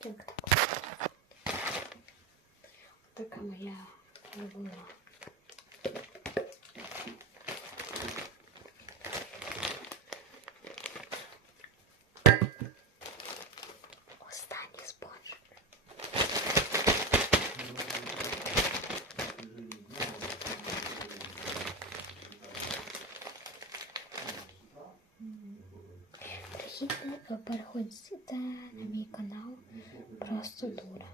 Так? Така моя любима. Перехідьте, переходьте на мій канал Просто дура.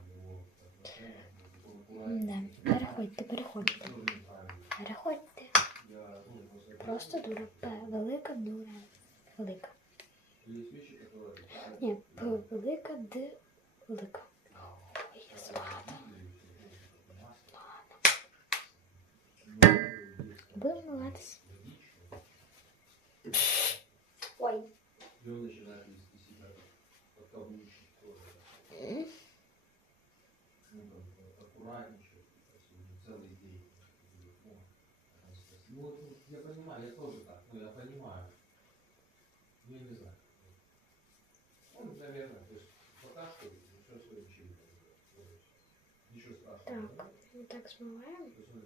Да, переходьте, переходьте. Переходьте. Просто дура. Велика дура. Велика. Ні. Велика Д. Велика. Я слава. Будемо милатися. Он начинает вести себя как каблучник тоже. Ну, бы аккуратничать, целый день. Ну, там Ну, вот, я понимаю, я тоже так, ну, я понимаю. Ну, я не знаю. Ну, наверное, то есть, пока что все свое очевидно. Ничего страшного. Так, ми так смиваємо. То есть он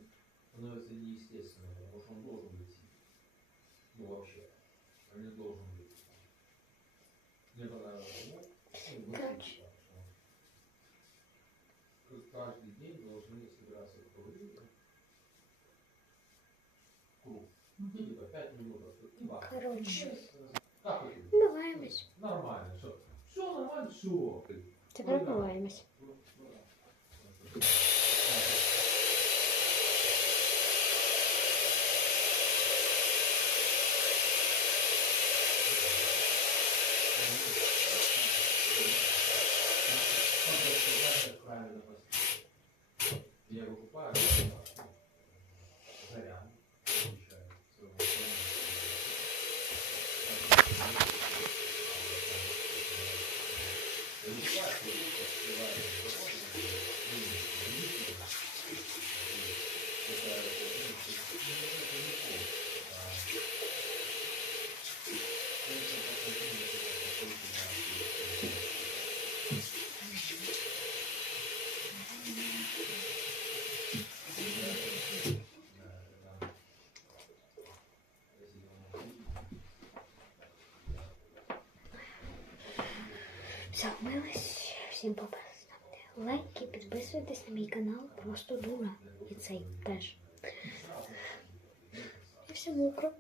становится неестественным, потому что он должен быть. Ну, вообще. Он не должен. Мне понравилось. Ну, Короче. Каждый день должны собираться в круги. Круг. Типа 5 минут. а. Короче. Как это? Нормально, все. Все нормально, все. Тепер вмиваємось. preoccupare. Speriamo. Thank you. Все, вмились. Всім пока. Ставте лайки, підписуйтесь на мій канал. Просто дура. І цей теж. І все мокро.